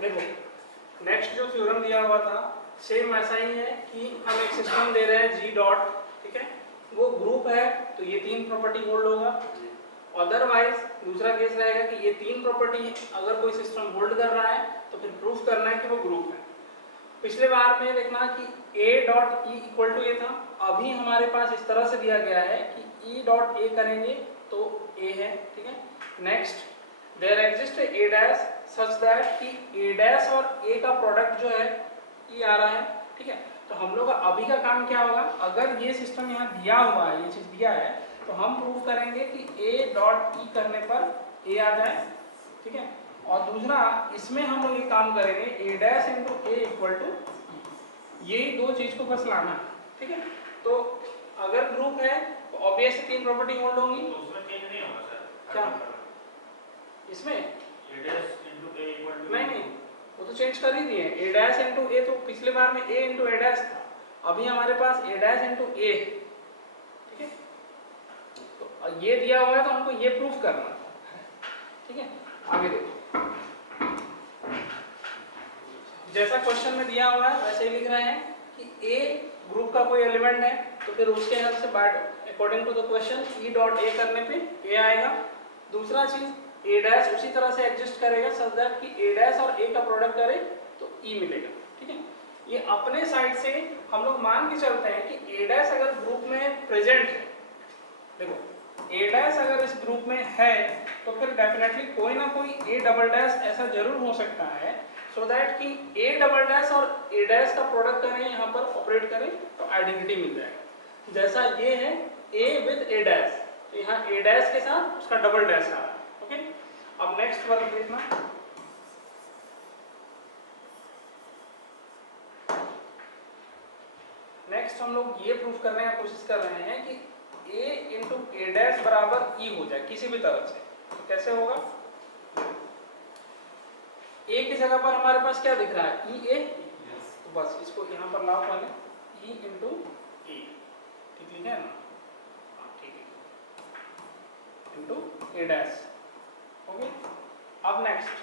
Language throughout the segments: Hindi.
देखो नेक्स्ट जो थ्योरम दिया हुआ था सेम ऐसा ही है कि हम एक सिस्टम दे रहे हैं जी डॉट, ठीक है, वो ग्रुप है तो ये तीन प्रॉपर्टी होल्ड होगा। अदरवाइज दूसरा केस रहेगा कि ये तीन प्रॉपर्टी अगर कोई सिस्टम होल्ड कर रहा है तो फिर प्रूफ करना है कि वो ग्रुप है। पिछले बार में देखना कि a dot E equal to A था, अभी हमारे पास इस तरह से दिया गया है कि e डॉट ए करेंगे तो a है, ठीक है। Next there exist a dash such that कि a डैश और a का प्रोडक्ट जो है e आ रहा है, ठीक है। तो हम लोग का अभी का काम क्या होगा, अगर ये सिस्टम यहाँ दिया हुआ है, ये चीज दिया है, तो हम प्रूव करेंगे कि a डॉट ई करने पर a आ जाए, ठीक है। और दूसरा इसमें हम लोग ये काम करेंगे a dash into A equal to यही दो चीज को बस लाना है, ठीक है। तो अगर ग्रुप है तो ऑब्वियसली तीन प्रॉपर्टी होल्ड होंगी। तो उसमें चेंज नहीं होगा सर? क्या इसमें a dash into a equal to नहीं, वो तो चेंज कर ही दिए। a डैश इंटू ए तो पिछले बार में a इंटू a डैश था, अभी हमारे पास a डैश इंटू a है, ठीक है। तो ये दिया हुआ है तो हमको ये प्रूफ करना है, ठीक है। आगे देखो, जैसा क्वेश्चन में दिया हुआ है वैसे ही लिख रहे हैं कि a ग्रुप का कोई एलिमेंट है तो फिर उसके हेल्प से according to the question e dot a करने पे a आएगा। दूसरा चीज a डैश उसी तरह से एग्जिस्ट करेगा सच दैट कि a डैश और a का प्रोडक्ट करे तो e मिलेगा, ठीक है। ये अपने साइड से हम लोग मान के चलते हैं कि a डैश अगर ग्रुप में प्रेजेंट है, देखो a डैश अगर इस ग्रुप में है तो फिर डेफिनेटली कोई ना कोई a डबल डैश ऐसा जरूर हो सकता है सो दैट कि a डबल डैश और a डैश का प्रोडक्ट करें, यहाँ पर ऑपरेट करें तो आइडेंटिटी मिल जाएगा। जैसा ये है a विद a डैश, तो यहाँ a डैश के साथ उसका डबल डैश आ रहा है, ओके। अब नेक्स्ट वर्क देखना, नेक्स्ट हम लोग ये प्रूफ करने की कोशिश कर रहे हैं कि a इंटू ए डैश बराबर e हो जाए किसी भी तरह से। तो कैसे होगा, a की जगह पर हमारे पास क्या दिख रहा है e a, तो बस इसको यहाँ पर लाओ पहले e इंटू ए, ठीक है ना, हाँ ठीक है, इंटू ए डैश, ओके। अब नेक्स्ट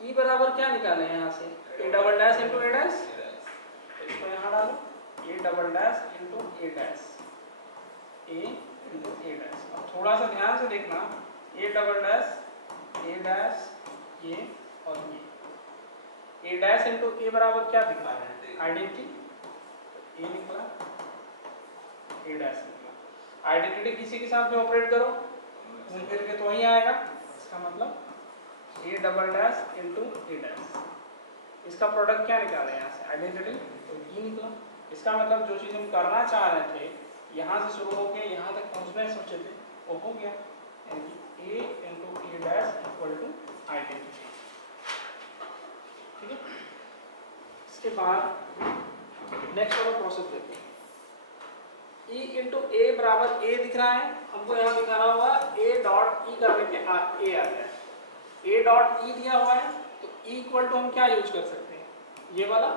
e बराबर क्या निकाले यहाँ से, a double dash into A dash, इसको यहाँ डालो a double dash into A dash, a into A dash. अब थोड़ा सा ध्यान से देखना, a double dash A dash ये और ये a डैश इंटू ए बराबर क्या दिख रहा है आइडेंटिटी, तो a निकला a डैश निकला। आइडेंटिटी किसी के साथ भी ऑपरेट करो घूम फिर के तो वही आएगा, इसका मतलब a double dash into A dash, इसका प्रोडक्ट क्या निकाले यहाँ से आइडेंटिटी, तो e निकला। इसका मतलब जो चीज़ हम करना चाह रहे थे यहाँ से शुरू होकर यहाँ तक पहुँचना सोचे थे वो हो गया, यानी a into A dash equal to identity, ठीक है। इसके बाद नेक्स्ट वाला प्रोसेस देखते हैं, e इंटू ए बराबर a दिख रहा है हमको, यहाँ दिखा रहा हुआ a डॉट e करने पे a आ जाए, a डॉट e दिया हुआ है तो e इक्वल टू हम क्या यूज कर सकते हैं, ये वाला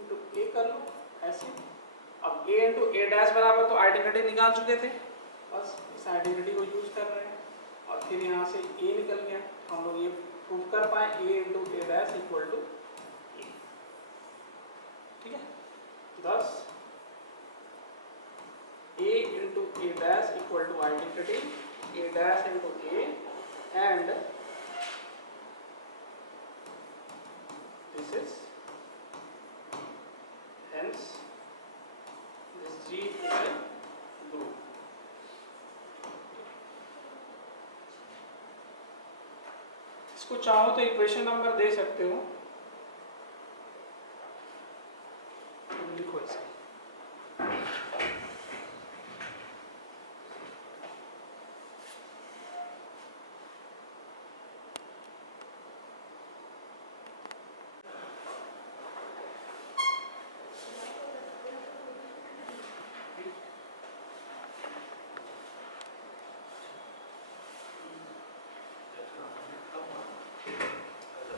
इंटू a कर लो ऐसे। अब a इंटू ए डैश बराबर तो आइडेंटिटी निकाल चुके थे, बस इस आइडेंटिटी को यूज कर रहे हैं और फिर यहाँ से a निकल गया, हम लोग ये प्रूफ कर पाए a into A dash equal to a, ठीक है। thus a into A dash equal to identity a dash into a and this is hence this G is a group। इसको चाहो तो इक्वेशन नंबर दे सकते हो, लिखो इसे।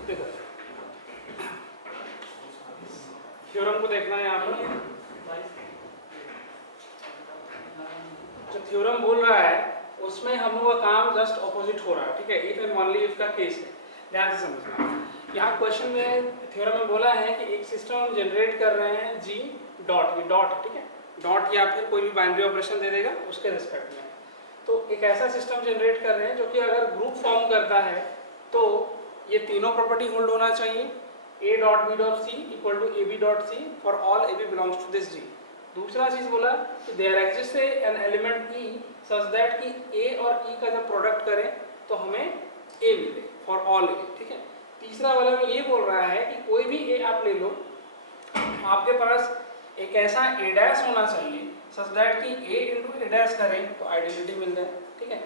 देखो थ्योरम को देखना है यहाँ पर, जो थ्योरम बोल रहा है उसमें एग्जिस्ट हो रहा है, ठीक है, इफ एंड ओनली इफ का केस है, ध्यान से समझना। यहाँ क्वेश्चन में थ्योरम में बोला है कि एक सिस्टम हम जनरेट कर रहे हैं जी डॉट, ये डॉट है, ठीक है, डॉट या फिर कोई भी बाइनरी ऑपरेशन दे देगा उसके रिस्पेक्ट में। तो एक ऐसा सिस्टम जनरेट कर रहे हैं जो कि अगर ग्रुप फॉर्म करता है तो ये तीनों प्रॉपर्टी होल्ड होना चाहिए, a dot b dot c equal to ab dot c for all ab belongs to this g। दूसरा चीज बोला कि there exist an element e such that कि a और e का जब प्रोडक्ट करें तो हमें a मिले फॉर ऑल a, ठीक है। तीसरा वाला में ये बोल रहा है कि कोई भी a आप ले लो, आपके पास एक ऐसा a डैश होना चाहिए सच दैट कि a इंटू a डैश करें तो आइडेंटिटी मिल जाए, ठीक है।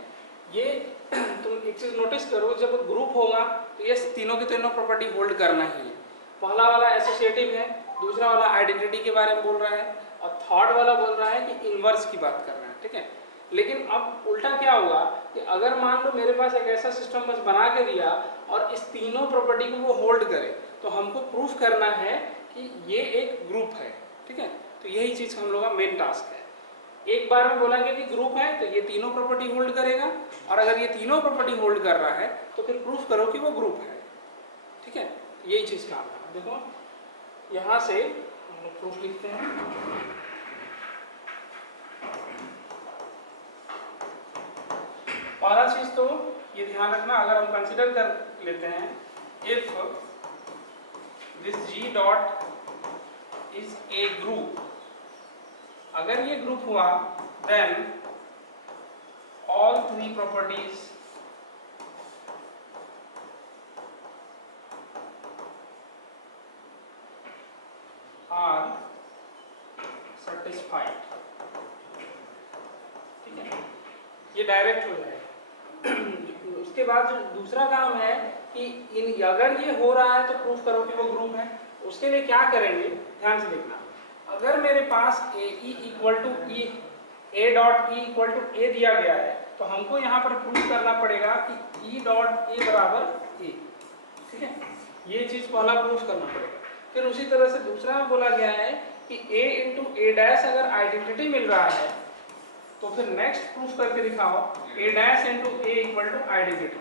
ये तुम एक चीज नोटिस करो, जब ग्रुप होगा तो ये तीनों की तीनों प्रॉपर्टी होल्ड करना ही है। पहला वाला एसोसिएटिव है, दूसरा वाला आइडेंटिटी के बारे में बोल रहा है, और थर्ड वाला बोल रहा है कि इनवर्स की बात कर रहा है, ठीक है। लेकिन अब उल्टा क्या होगा कि अगर मान लो मेरे पास एक ऐसा सिस्टम बस बना के दिया और इस तीनों प्रॉपर्टी को वो होल्ड करे, तो हमको प्रूफ करना है कि ये एक ग्रुप है, ठीक है। तो यही चीज हम लोग का मेन टास्क है। एक बार में बोलेंगे कि ग्रुप है तो ये तीनों प्रॉपर्टी होल्ड करेगा, और अगर ये तीनों प्रॉपर्टी होल्ड कर रहा है तो फिर प्रूफ करो कि वो ग्रुप है, ठीक है। यही चीज काम है। देखो यहां से हम लोग प्रूफ लिखते हैं। पहला चीज तो ये ध्यान रखना, अगर हम कंसीडर कर लेते हैं if this G dot is a group, अगर ये ग्रुप हुआ then all three properties are satisfied, ठीक है, ये डायरेक्ट हो जाएगा। उसके बाद जो दूसरा काम है कि अगर ये हो रहा है तो प्रूफ करो कि वो ग्रुप है। उसके लिए क्या करेंगे, ध्यान से देखना। अगर मेरे पास A equal to E, A dot E equal to A दिया गया है तो हमको यहाँ पर प्रूफ करना पड़ेगा कि ई डॉट ए बराबर ए, ठीक है, ये चीज पहला प्रूफ करना पड़ेगा। फिर उसी तरह से दूसरा में बोला गया है कि ए इंटू ए डैश अगर आइडेंटिटी मिल रहा है तो फिर नेक्स्ट प्रूफ करके दिखाओ A dash into A equal to identity.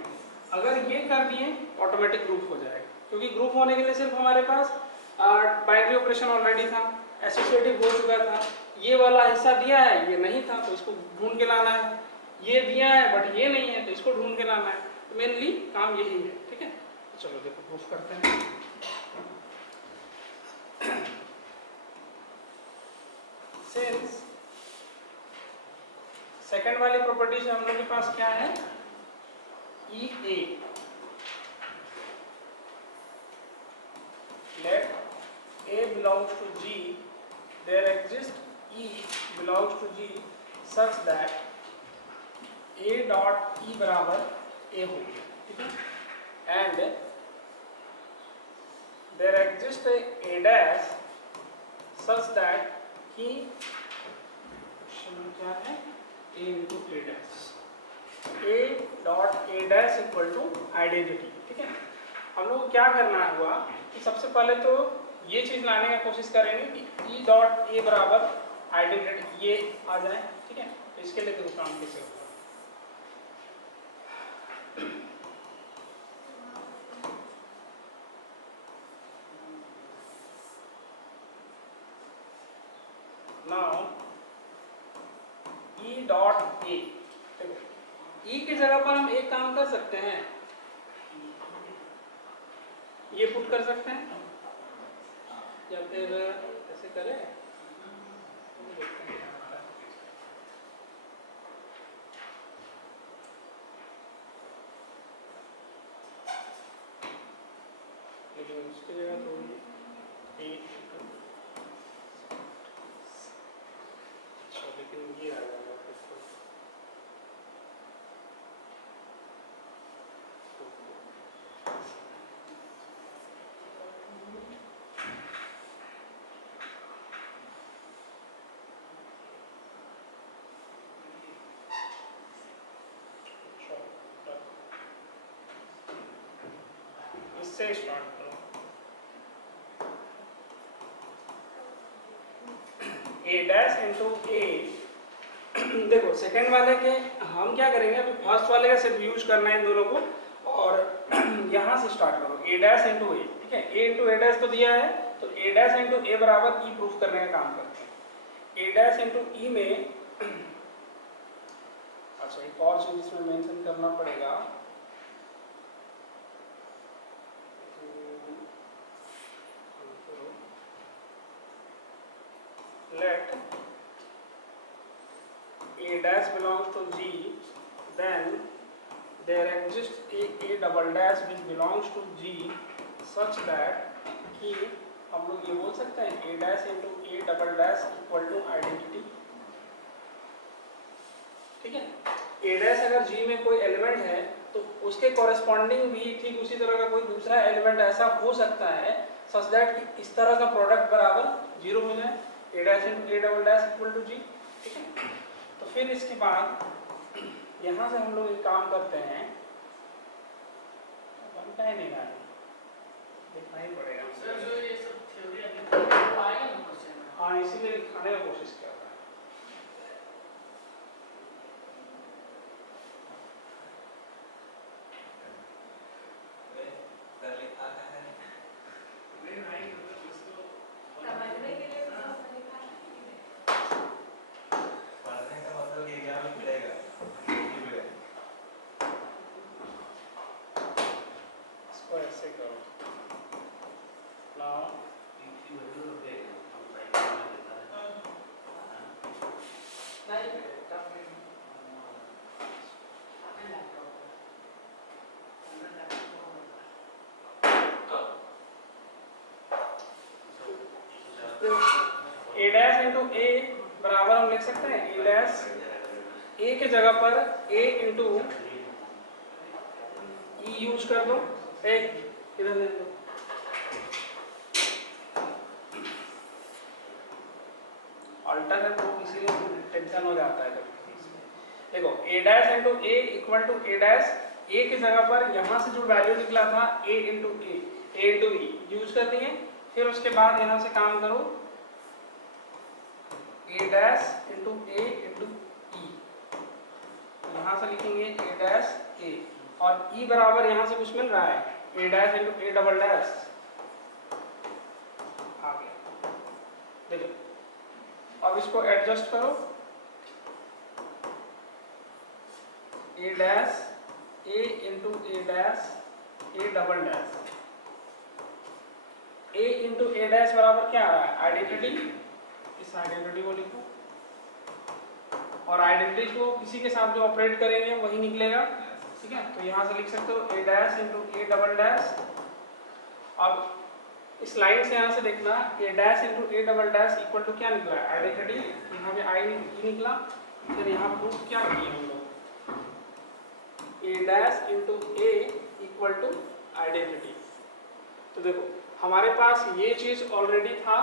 अगर ये कर दिए ऑटोमेटिक ग्रुप हो जाएगा, क्योंकि ग्रुप होने के लिए सिर्फ हमारे पास बाइनरी ऑपरेशन ऑलरेडी था, एसोसिएटिव हो चुका था, ये वाला हिस्सा दिया है ये नहीं था तो इसको ढूंढ के लाना है, ये दिया है बट ये नहीं है तो इसको ढूंढ के लाना है। तो मेनली काम यही है, ठीक है। चलो देखो प्रूफ करते हैं। सिंस सेकंड वाली प्रॉपर्टी से हम लोग के पास क्या है, E A, let A belongs to G, there exist E belongs to G such that A dot E बराबर ए हो, ठीक है, and there exist A dash such that कि क्या है A into A dash, A dot A dash equal to identity, ठीक है। हम लोग को क्या करना हुआ कि सबसे पहले तो ये चीज लाने की कोशिश करेंगे कि ई डॉट ए बराबर आइडेंटिटी ये आ जाए, ठीक है। तो इसके लिए देखो काम कैसे होगा। नाउ ई डॉट ए, ई की जगह पर हम एक काम कर सकते हैं, ये पुट कर सकते हैं या फिर ऐसे करें, लेकिन उसकी जगह तो लेकिन ये आ जाएगा इससे स्टार्ट करो। ए डैश इंटू ए देखो सेकंड वाले के हम क्या करेंगे, अभी फर्स्ट वाले का सिर्फ यूज करना है इन दोनों को, और यहाँ से स्टार्ट करो a डैश इंटू ए, ठीक है, a इंटू ए डैश तो दिया है, तो a डैश इंटू ए बराबर ई प्रूफ करने का काम करते हैं। a डैश इंटू ई में अच्छा एक और चीज इसमें मेंशन करना पड़ेगा, let a dash belongs to G, then there exists a double dash which belongs to G such that कि हम लोग ये बोल सकते हैं a dash into a double dash equal to identity, ठीक है। a dash अगर G में कोई एलिमेंट है तो उसके कॉरेस्पॉन्डिंग भी ठीक उसी तरह का कोई दूसरा एलिमेंट ऐसा हो सकता है सच दैट कि इस तरह का प्रोडक्ट बराबर जीरो हो जाए, a dash into a double dash equal to G, ठीक है। तो फिर इसके बाद यहाँ से हम लोग एक काम करते हैं, बनता ही नहीं रहा है, देखना ही पड़ेगा सर जो ये सब थ्योरी है वो आएगा ना क्वेश्चन में? हाँ इसीलिए दिखाने का कोशिश कर रहा है। नहीं भाई मतलब उसको समझने के लिए तो हमने लिखा है कि नहीं? पढ़ने का मतलब कि एग्जाम में मिलेगा इसको ऐसे करो ना, नहीं बेटा अपने लैपटॉप पर अपना लैपटॉप a डैश इंटू ए बराबर हम लिख सकते हैं a डैश ए के जगह पर a इंटू ई यूज कर दो, इधर दे दो, अल्टर है तो इसीलिए टेंशन हो जाता है कभी। देखो a dash into A equal to a dash, a की जगह पर यहाँ से जो वैल्यू निकला था a इंटू ई यूज कर दिए, फिर उसके बाद यहाँ से काम करो a dash into A into E, यहाँ से लिखेंगे a डैश ए, और e बराबर यहाँ से कुछ मिल रहा है a dash into A double dash, आ गया। देखो अब इसको एडजस्ट करो, a dash a into A dash A double dash, a into A dash बराबर क्या आ रहा है आइडेंटिटी, इस आइडेंटिटी को लिखो, और आइडेंटिटी को किसी के साथ जो ऑपरेट करेंगे वही निकलेगा, ठीक है। तो यहाँ से लिख सकते हो a dash into A double dash. अब इस लाइन से यहाँ से देखना a dash into A double dash equal to क्या निकला है आइडेंटिटी, यहाँ पे आई निकला, फिर यहाँ प्रूफ क्या किया हम लोग a dash into A equal to identity. तो देखो हमारे पास ये चीज ऑलरेडी था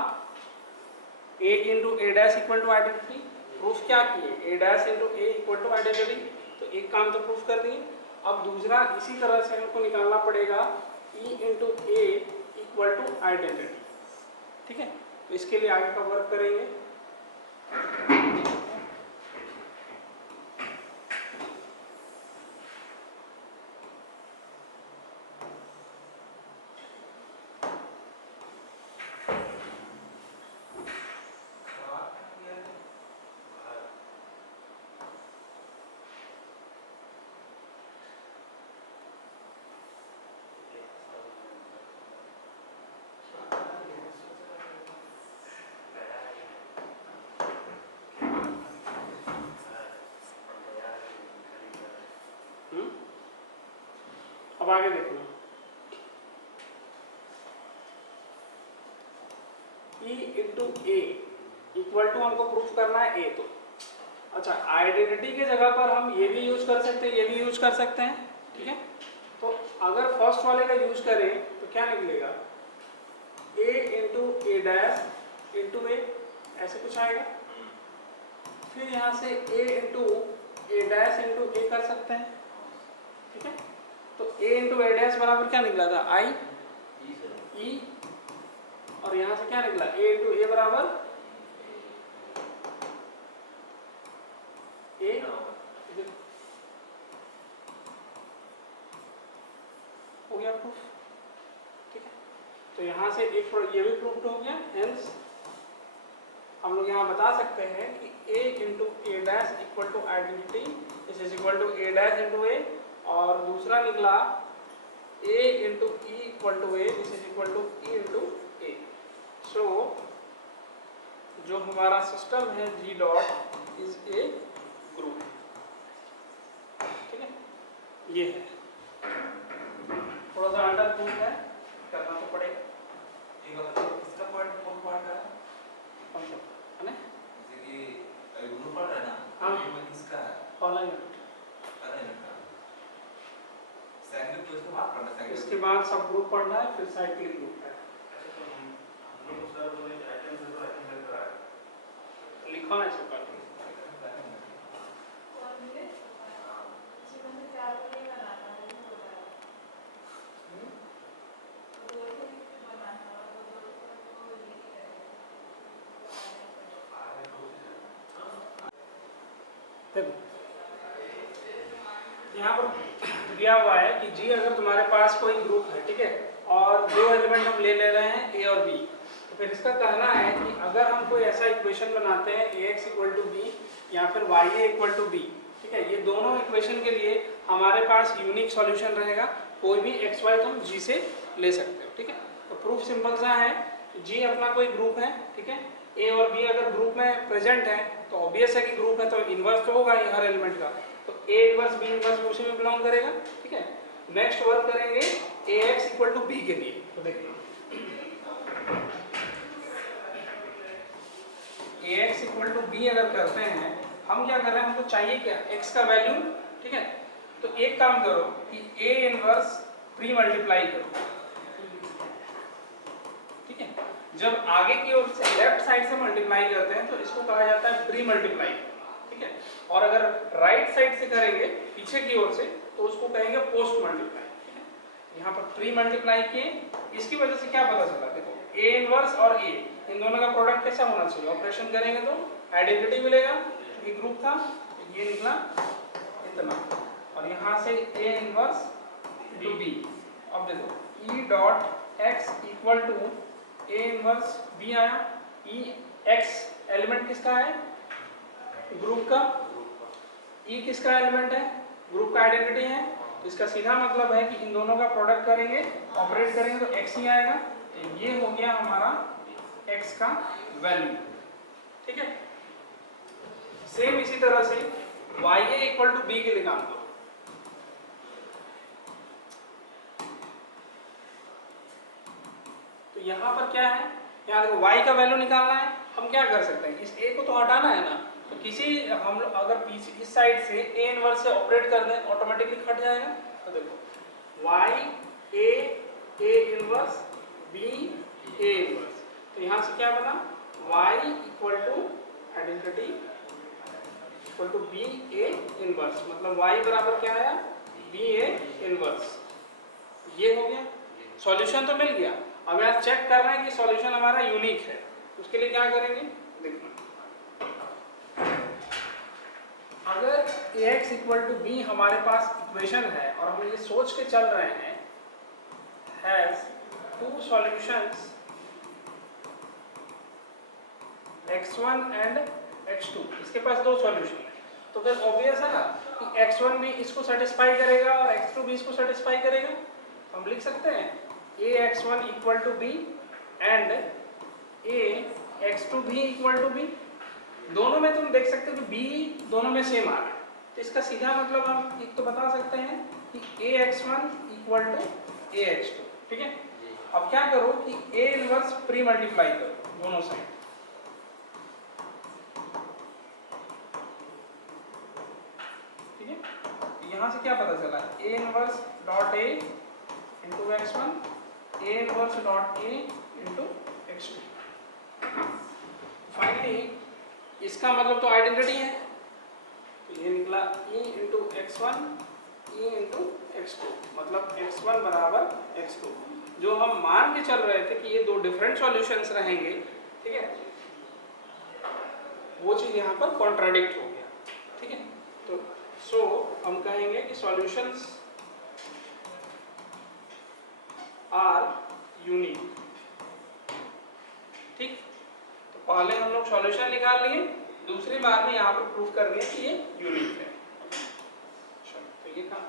a into A dash equal to identity, proof क्या किए a dash into A equal to identity, तो एक काम तो प्रूफ कर दिए। अब दूसरा इसी तरह से हमको निकालना पड़ेगा e into A equal to identity, ठीक है। तो इसके लिए आगे का वर्क करेंगे। अब आगे देखो e into A equal to हमको प्रूफ करना है a, तो अच्छा आइडेंटिटी के जगह पर हम ये भी यूज कर सकते हैं, ये भी यूज कर सकते हैं, ठीक है। तो अगर फर्स्ट वाले का यूज करें तो क्या निकलेगा a into A dash into A, ऐसे कुछ आएगा। फिर यहाँ से a into A dash into A कर सकते हैं, ठीक है। तो a इंटू ए डैश बराबर क्या निकला था आई ई, और यहाँ से क्या निकला a इंटू ए बराबर गया प्रूफ, ठीक है। तो यहाँ से एक ये भी प्रूफ हो गया। हेंस हम लोग यहाँ बता सकते हैं कि a into A dash equal to identity this is equal to A dash into A, और दूसरा निकला a into E equal to A this is equal to E into A. So जो हमारा सिस्टम है G dot is a group, ठीक है। ये है थोड़ा सा अंडर प्रूफ है, करना तो पड़ेगा। एक और इसका पॉइंट कौन पॉइंट है? है ना, जैसे कि ग्रुप पढ़ रहा है ना, हाँ। ये किसका है? ऑनलाइन। पता नहीं का सेकंड तो इसको बात करना सेकंड इसके बाद सब ग्रुप पढ़ना है, फिर साइक्लिक ग्रुप है। अच्छा, तो हम लोग सर बोले आइटम से तो आइटम से करा है। लिखा है सब कर और मिले जीवन में चार को नहीं बनाना है, वो बोला है। दो को बनाना है, और दो को ये करेंगे। देखो यहाँ पर दिया हुआ है कि जी अगर तुम्हारे पास कोई ग्रुप है, ठीक है, और दो एलिमेंट हम ले रहे हैं ए और बी, तो फिर इसका कहना है कि अगर हम कोई ऐसा इक्वेशन बनाते हैं a x equal to b या फिर y a equal to b, ठीक है, ये दोनों इक्वेशन के लिए हमारे पास यूनिक सॉल्यूशन रहेगा। कोई भी एक्स वाई तुम जी से ले सकते हो, ठीक है। तो प्रूफ सिंपल सा है, जी अपना कोई ग्रुप है, ठीक है, ए और बी अगर ग्रुप में प्रेजेंट है तो ऑब्वियस है कि ग्रुप है तो इन्वर्स तो होगा ही हर एलिमेंट का, तो ए इन्वर्स बी इन्वर्स उसी में बिलोंग करेगा, ठीक है। नेक्स्ट वर्क करेंगे ए एक्स इक्वल टू बी के लिए। तो देखिए ए एक्स इक्वल टू बी अगर करते हैं, हम क्या कर रहे हैं, हमको चाहिए क्या, एक्स का वैल्यू, ठीक है। तो एक काम करो कि ए इन्वर्स प्री मल्टीप्लाई करो, ठीक है। जब आगे की ओर से लेफ्ट साइड से मल्टीप्लाई करते हैं तो इसको कहा जाता है प्री मल्टीप्लाई, ठीक है। और अगर राइट साइड से करेंगे पीछे की ओर से तो उसको कहेंगे पोस्ट मल्टीप्लाई, ठीक है। यहाँ पर प्री मल्टीप्लाई किए, इसकी वजह से क्या पता चला, देखो ए इनवर्स और ए इन दोनों का प्रोडक्ट कैसा होना चाहिए, ऑपरेशन करेंगे तो आइडेंटिटी मिलेगा, ये ग्रुप था, ये निकला इतना, और यहाँ से ए इनवर्स टू बी। अब देखो e dot x equal to a inverse b आया। ई एक्स एलिमेंट किसका है, ग्रुप का, ई किसका एलिमेंट है, ग्रुप का आइडेंटिटी है। इसका सीधा मतलब है कि इन दोनों का प्रोडक्ट करेंगे, ऑपरेट करेंगे तो एक्स ही आएगा। तो ये हो गया हमारा एक्स का वैल्यू, ठीक है। सेम इसी तरह से y a equal to b के लिए काम करो। तो यहाँ पर क्या है, यहाँ देखो y का वैल्यू निकालना है, हम क्या कर सकते हैं, इस a को तो हटाना है ना, तो किसी हम लोग अगर पीछे इस साइड से a इनवर्स से ऑपरेट कर दें ऑटोमेटिकली हट जाएगा। तो देखो y a inverse b a inverse, तो यहाँ से क्या बना y equal to identity equal to b a inverse, मतलब y बराबर क्या आया, b a इनवर्स। ये हो गया, सॉल्यूशन तो मिल गया। अब यहाँ चेक कर रहे हैं कि सॉल्यूशन हमारा यूनिक है, उसके लिए क्या करेंगे, देखना अगर ax इक्वल टू बी हमारे पास इक्वेशन है और हम ये सोच के चल रहे हैं has to solutions x1 and x2, इसके पास दो सॉल्यूशन है, तो फिर ऑब्वियस है ना कि x1 भी इसको सेटिस्फाई करेगा और x2 भी इसको सेटिस्फाई करेगा। तो हम लिख सकते हैं ax1 equal to B and ax2 भी इक्वल टू बी। दोनों में तुम देख सकते हो कि b दोनों में सेम आ रहा है, तो इसका सीधा मतलब हम एक तो बता सकते हैं कि ax1 इक्वल टू ax2, ठीक है। अब क्या करो कि a इनवर्स प्री मल्टीप्लाई करो दोनों साइड, ठीक है। यहाँ से क्या पता चला, a inverse dot a into x1, a inverse dot a into x2। Finally इसका मतलब तो आइडेंटिटी है, तो ये निकला e into x1 e into x2, मतलब x1 बराबर x2। जो हम मान के चल रहे थे कि ये दो डिफरेंट सॉल्यूशंस रहेंगे, ठीक है, वो चीज़ यहाँ पर कॉन्ट्राडिक्ट हो गया, ठीक है। तो सो हम कहेंगे कि सॉल्यूशंस आर यूनिक। ठीक, तो पहले हम लोग सॉल्यूशन निकाल लिए, दूसरी बार में यहाँ पर प्रूफ कर दिए कि ये यूनिक है। चलो, तो ये काम